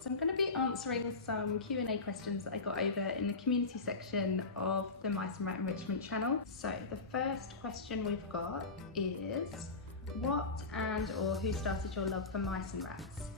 So I'm going to be answering some Q&A questions that I got over in the community section of the Mice and Rat Enrichment channel. So the first question we've got is, what and or who started your love for mice and rats?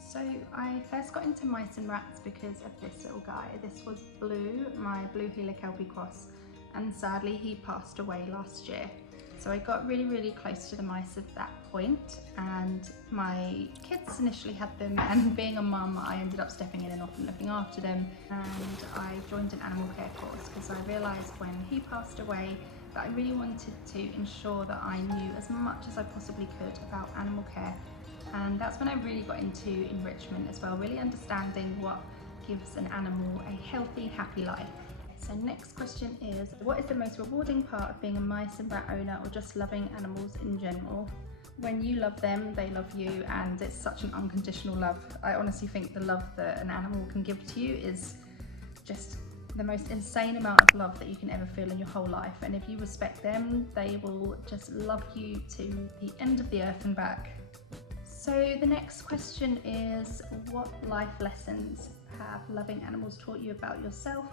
So I first got into mice and rats because of this little guy. This was Blue, my Blue Heeler Kelpie cross, and sadly he passed away last year. So I got really close to the mice at that point, and my kids initially had them, and being a mum I ended up stepping in and often looking after them, and I joined an animal care course because I realised when he passed away that I really wanted to ensure that I knew as much as I possibly could about animal care, and that's when I really got into enrichment as well, really understanding what gives an animal a healthy, happy life. So next question is, what is the most rewarding part of being a mice and rat owner, or just loving animals in general? When you love them, they love you, and it's such an unconditional love. I honestly think the love that an animal can give to you is just the most insane amount of love that you can ever feel in your whole life. And if you respect them, they will just love you to the end of the earth and back. So the next question is, what life lessons have loving animals taught you about yourself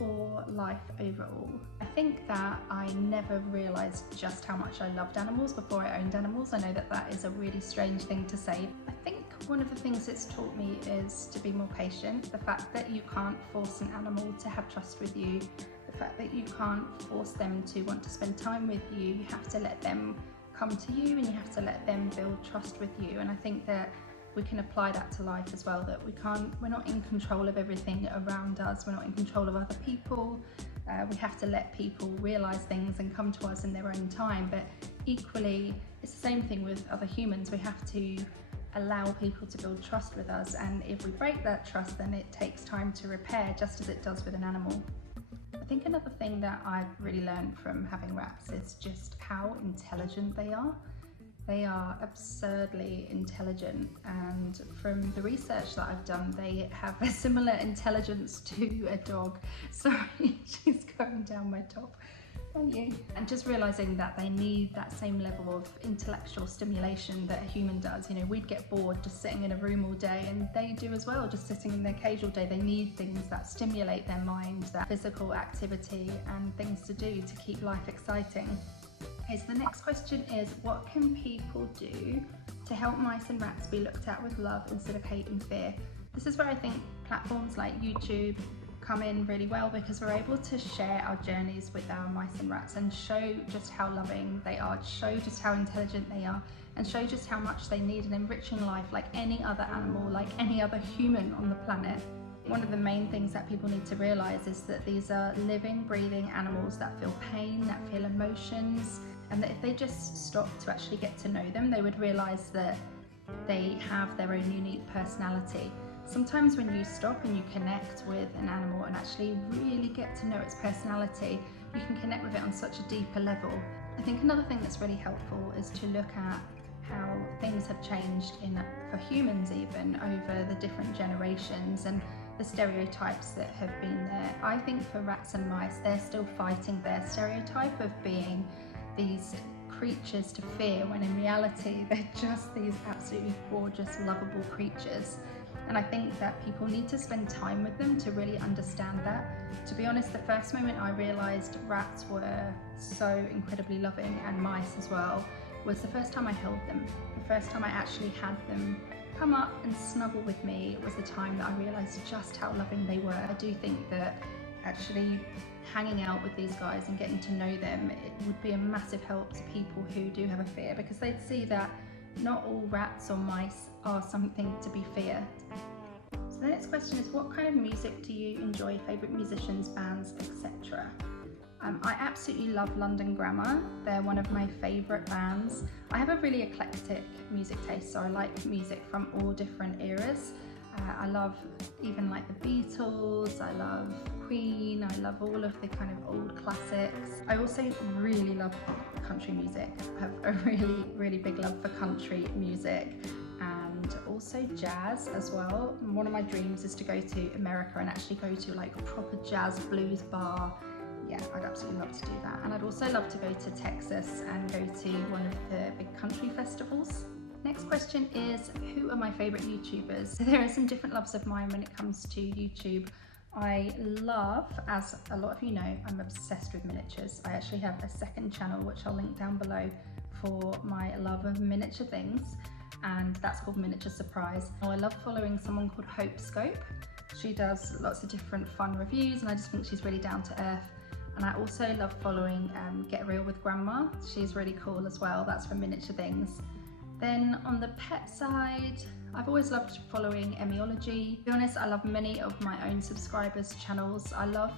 or life overall? I think that I never realised just how much I loved animals before I owned animals. I know that that is a really strange thing to say. I think one of the things it's taught me is to be more patient. The fact that you can't force an animal to have trust with you, the fact that you can't force them to want to spend time with you, you have to let them come to you and you have to let them build trust with you. And I think that we can apply that to life as well, that we're not in control of everything around us, we're not in control of other people. We have to let people realise things and come to us in their own time, but equally it's the same thing with other humans. We have to allow people to build trust with us, and if we break that trust, then it takes time to repair, just as it does with an animal. I think another thing that I've really learned from having rats is just how intelligent they are. They are absurdly intelligent, and from the research that I've done, they have a similar intelligence to a dog. Sorry, she's going down my top. Thank you. And just realising that they need that same level of intellectual stimulation that a human does. You know, we'd get bored just sitting in a room all day, and they do as well, just sitting in their cage all day. They need things that stimulate their mind, that physical activity and things to do to keep life exciting. Okay, so the next question is, what can people do to help mice and rats be looked at with love instead of hate and fear? This is where I think platforms like YouTube come in really well, because we're able to share our journeys with our mice and rats and show just how loving they are, show just how intelligent they are, and show just how much they need an enriching life like any other animal, like any other human on the planet. One of the main things that people need to realise is that these are living, breathing animals that feel pain, that feel emotions, and that if they just stop to actually get to know them, they would realise that they have their own unique personality. Sometimes when you stop and you connect with an animal and actually really get to know its personality, you can connect with it on such a deeper level. I think another thing that's really helpful is to look at how things have changed for humans even over the different generations, and the stereotypes that have been there. I think for rats and mice, they're still fighting their stereotype of being these creatures to fear, when in reality they're just these absolutely gorgeous, lovable creatures. And I think that people need to spend time with them to really understand that. To be honest, the first moment I realised rats were so incredibly loving, and mice as well, was the first time I held them. The first time I actually had them come up and snuggle with me was the time that I realised just how loving they were. I do think that actually hanging out with these guys and getting to know them, it would be a massive help to people who do have a fear, because they'd see that not all rats or mice are something to be feared. So the next question is, what kind of music do you enjoy, favourite musicians, bands, etc.? I absolutely love London Grammar. They're one of my favourite bands. I have a really eclectic music taste, so I like music from all different eras. I love even like the Beatles, I love Queen, I love all of the kind of old classics. I also really love country music. I have a really big love for country music, and also jazz as well. One of my dreams is to go to America and actually go to like a proper jazz blues bar. Yeah, I'd absolutely love to do that. And I'd also love to go to Texas and go to one of the big country festivals. Next question is, who are my favourite YouTubers? So there are some different loves of mine when it comes to YouTube. I love, as a lot of you know, I'm obsessed with miniatures. I actually have a second channel which I'll link down below for my love of miniature things, and that's called Miniature Surprise. I love following someone called Hope Scope. She does lots of different fun reviews and I just think she's really down to earth. And I also love following Get Real with Grandma. She's really cool as well. That's for miniature things. Then on the pet side, I've always loved following Emiology. To be honest, I love many of my own subscribers' channels. I love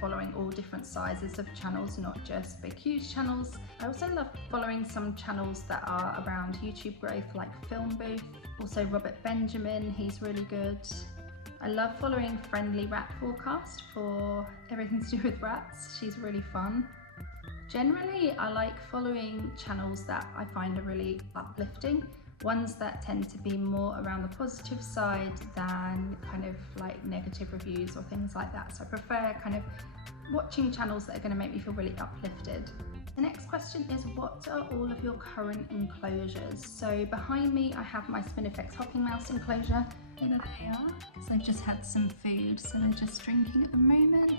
following all different sizes of channels, not just big huge channels. I also love following some channels that are around YouTube growth, like Film Booth. Also Robert Benjamin, he's really good. I love following Friendly Rat Forecast for everything to do with rats. She's really fun. Generally, I like following channels that I find are really uplifting, ones that tend to be more around the positive side than kind of like negative reviews or things like that. So I prefer kind of watching channels that are going to make me feel really uplifted. The next question is, what are all of your current enclosures? So behind me I have my Spinifex Hopping Mouse enclosure. Here they are, because I've just had some food, so they're just drinking at the moment.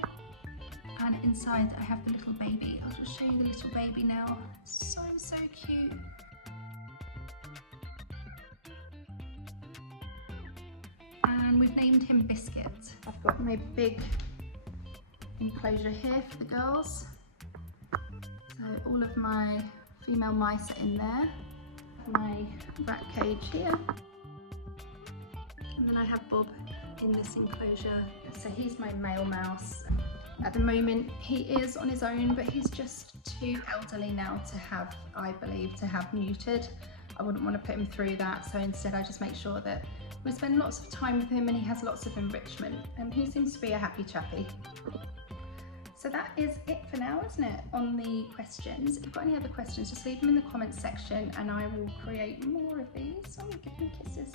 And inside I have the little baby. I'll just show you the little baby now. So cute. And we've named him Biscuit. I've got my big enclosure here for the girls. So all of my female mice are in there. My rat cage here. And then I have Bob in this enclosure. So he's my male mouse. At the moment he is on his own, but he's just too elderly now to have, I believe, to have neutered. I wouldn't want to put him through that, so instead I just make sure that we spend lots of time with him and he has lots of enrichment, and he seems to be a happy chappy. So that is it for now, isn't it, on the questions? If you've got any other questions, just leave them in the comments section and I will create more of these. Oh, give me kisses.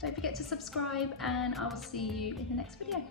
Don't forget to subscribe and I will see you in the next video.